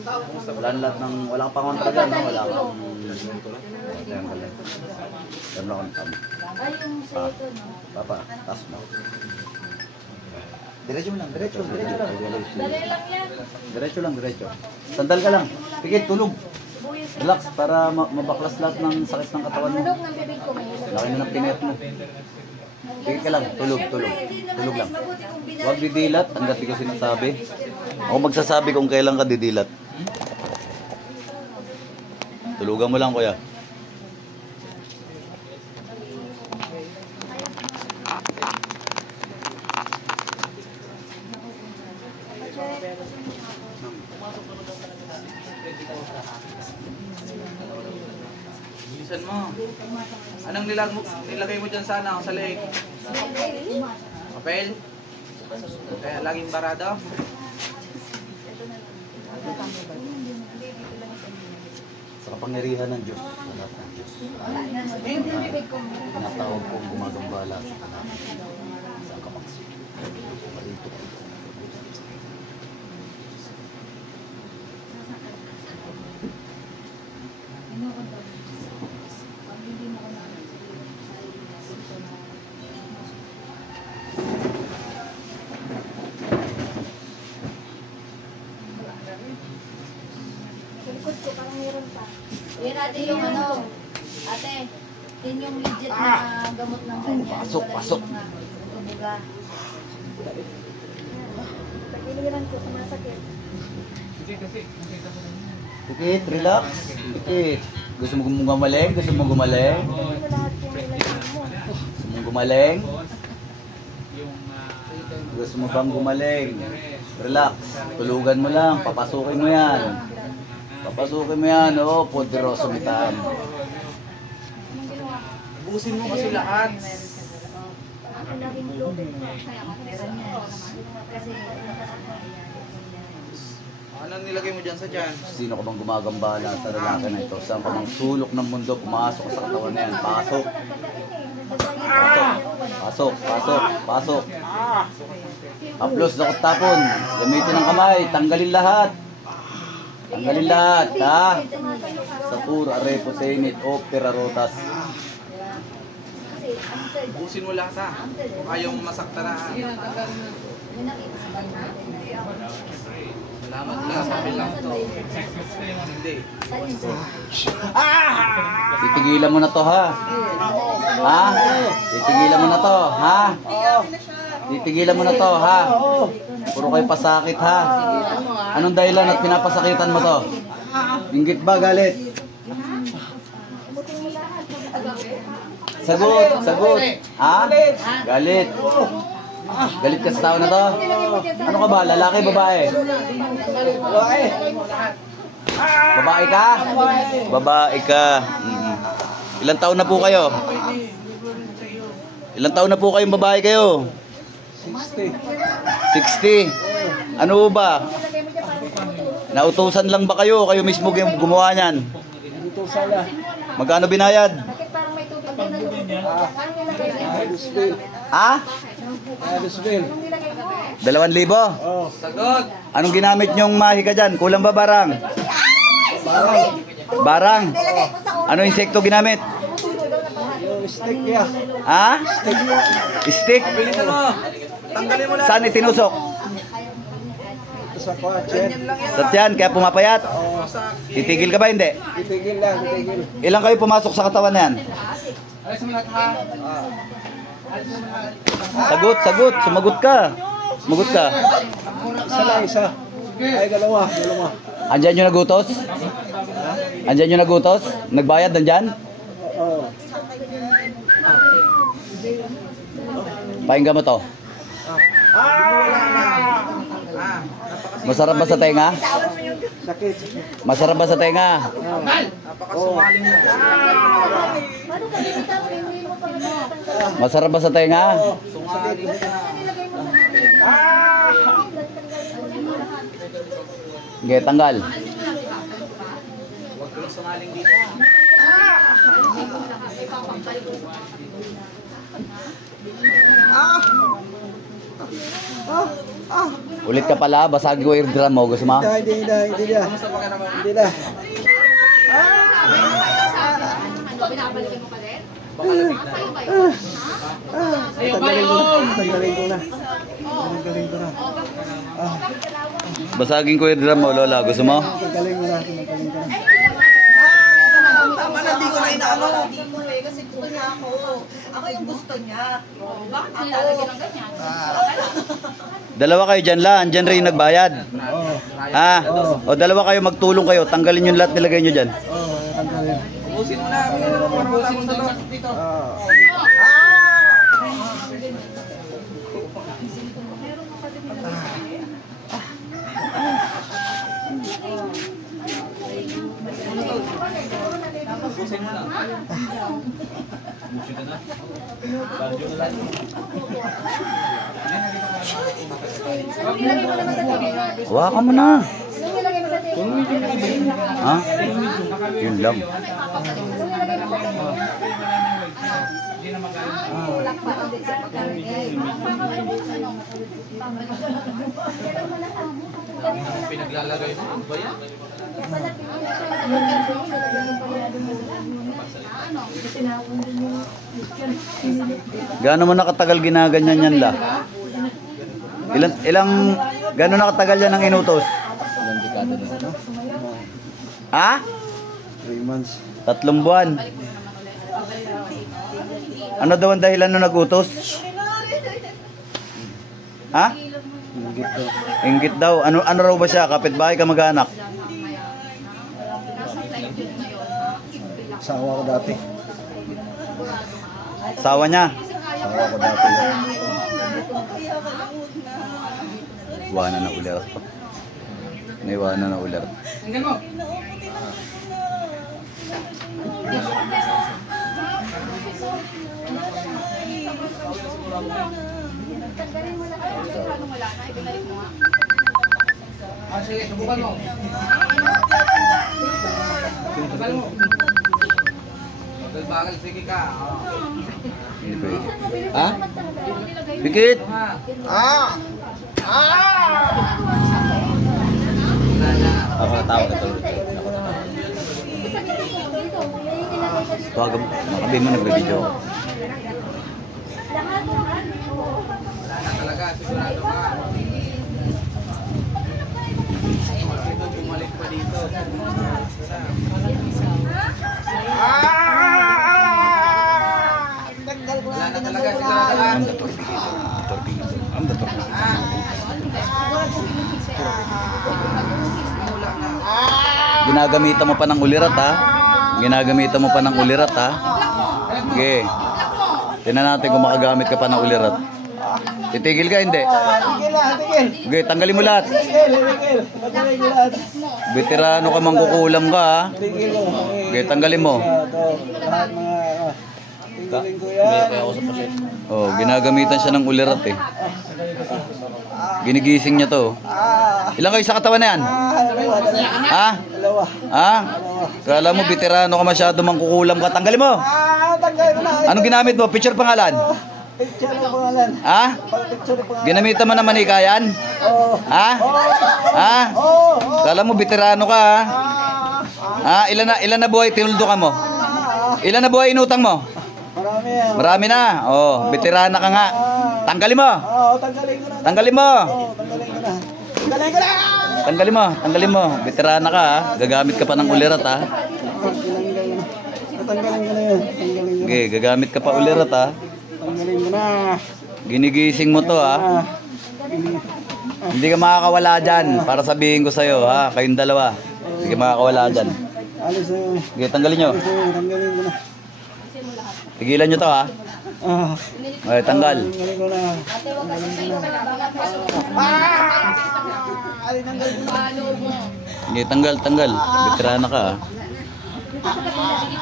Wala na lahat ng, wala kang pangontra dyan, no? Wala kang... Ayan, galing. Ayan mo akong tama. Ay, yung sa ito, no? Papa, taas mo. Diretso lang, diretso lang. Dali lang yan. Diretso. Sandal ka lang. Pikit, tulog. Relax, para mabaklas lahat ng sakit ng katawan mo. Malog ng bibig ko, may Laki na ng pinayat mo. Pikit ka lang, tulog. Tulog lang. Huwag didilat, hanggat di ko sinasabi. Ako magsasabi kung kailan ka didilat. Tulugan mo lang, kuya. Bilisan mo. Anong nilagay mo dyan sana sa leeg? Papel? Kaya laging barado? Sa kapangyarihan ng Diyos, sa lahat ng Diyos. Tinatawag kong gumagambala sa kanaman. Sa kapaksin. Palito ko. Yan ate yung ano, ate, yun yung legit na gamot ng ganyan. Pasok. Buga. Pag-iliran ko, sumasakit. Pikit, relax. Pikit. Gusto mo gumaling? Gusto mo gumaling? Gusto mo bang gumaling? Relax. Tulugan mo lang. Papasukin mo yan. Oh, poderoso mitaan. Busin mo kasi lahat. Anong nilagay mo dyan sa dyan? Sino ka bang gumagambala sa lalaki na ito? Saan ka bang sulok ng mundo? Pumasok ka sa katawan na yan. Pasok. Haplos na tapon. Gamitin ang kamay. Tanggalin lahat, ha? Sapur, arepo, tenit, opera, rotas. Busin mo lahat ha. Kung ayaw mo masakta na ha. Salamat lang. Sabi lang to. Hindi. Titigilan mo na to, ha? Titigilan mo na to, ha? Puro kayo pasakit, ha? Anong dahilan at pinapasakitan mo to? Inggit ba, galit? Sagot. Ha? Galit. Galit ka sa tao na to? Ano ka ba? Lalaki, babae? Babae ka? Ilang taon na po kayo? Ilang taon na po kayong babae kayo? 60. Ano ba? Nautusan lang ba kayo? Kayo mismo gumawa niyan? Magkano binayad? Ha? 2,000? Sagot. Anong ginamit nyong mahika dyan? Kulang ba barang? Barang? Ano insekto ginamit? Stick ya. Ha? Stick? Bilisan mo. Tanggalin mo lahat. Saan itinusok? Sa kotse. Sa tiyan, kaya pumapayat? Titigil ka ba? Hindi. Titigil lang, titigil. Ilang kayo pumasok sa katawan na yan? Sagot. Sumagot ka. Isa. Ay, dalawa. Andyan yung nagutos? Nagbayad nandyan? Oo. Pakinggan mo to. Masarap ba sa tenga? Sakit. Masarap ba sa tenga? Napakasumaling mo. Masarap ba sa tenga? Sungaling mo na. Sige, tanggal. Huwag kang sungaling dito. Ulit ka pala, basagin ko yung eardrum mo. Gusto mo? Hindi na. Hindi na. Binabalikan mo pa din? Baka Sa'yo ba yun? Tanggalin ko na. Tanggalin ko na. Basagin ko yung eardrum mo, Lola. Gusto mo? Tanggalin ko na. Tama na, di ko na inaano. Hindi mo eh, kasi gusto niya ako. Ako yung gusto niya. Bakit nilalagyan ng ganyan? Dalawa kayo dyan la, andyan rin yung nagbayad. Ha? O dalawa kayo, magtulong kayo. Tanggalin yung lahat, nilagay nyo dyan. Tanggalin. ubusin mo na. Para wala akong dalo. Ubusin mo na. Ubusin ka na. Badyo na lang. Hawakan mo na. Ha? Yun lang. Pinaglalagay mo. Ano ba yan? Gaano mo nakatagal ginaganyan yan la? Gaano nakatagal yan ang inutos? Ha? 3 months. 3 buwan. Ano daw ang dahilan nung nagutos? Ha? Inggit ko. Inggit daw. Ano raw ba siya? Kapitbahay ka mag-anak? Asawa ko dati. Sawa niya? Asawa ko dati. Iwanan na ulirat pa. Naiwanan na ulirat. Tingnan mo. Sige, subukan mo. Subukan mo. Bagal, sige ka. Hindi pwede. Ha? Bikit! Ako natawa ka tulad. Tawag mo. Makabi mo nagbe-video ako. Wala na talaga, sigurado ka. Ito, bumalik pa dito. Wala na talaga, sigurado ka. Ang dator bigit. Ang dator bigit. Ginagamitan mo pa ng ulirat ha. Ginagamitan mo pa ng ulirat ha. Sige. Tingnan natin kung makagamit ka pa ng ulirat. Titigil ka hindi? Tigil na, tigil. Sige, tanggalin mo lahat. Tigil. Tanggalin ko lahat. Veterano ka, mangkukulam ka ha. Tigil ko. Sige, tanggalin mo. Lahat mga... Tigilin ko yan. Oh, ginagamitan siya ng ulirat eh. Ginigising niya to. Ilan kayo sa katawan na yan? Dalawa. Ha? Dalawa. Ha? Kala mo veterano ka masyado, mangkukulam ka. Tanggalin mo. Tanggalin ko na. Anong ginamit mo? Picture pangalan? Picture ng pangalan. Ha? Picture ng pangalan. Ginamitan mo naman ikayan? Oo. Ha? Ha? Oo. Kala mo veterano ka ha? Ha? Ilan na buhay tinuldo ka mo? Ilan na buhay inutang mo? Marami yan. Marami na. Oh, veterana ka nga. Tanggalin mo. Oo, tanggalin ko na. Tanggalin mo. Oo, tanggalin ko na. Tanggalin ko na! Tanggalin mo. Tanggalin mo. Veterana ka ha. Gagamit ka pa ng ulirat ha. Tanggalin ko na yan. Tanggalin ko na. Okay, gagamit ka pa ulirat ha. Tanggalin ko na. Ginigising mo to ha. Hindi ka makakawala dyan. Para sabihin ko sa'yo ha. Kayong dalawa. Hindi ka makakawala dyan. Alis na yun. Okay, tanggalin nyo. Tanggalin ko na. Tigilan nyo to ha. Okay, tanggal. Tanggalin ko na. Okay, tanggal. Veterana ka ha.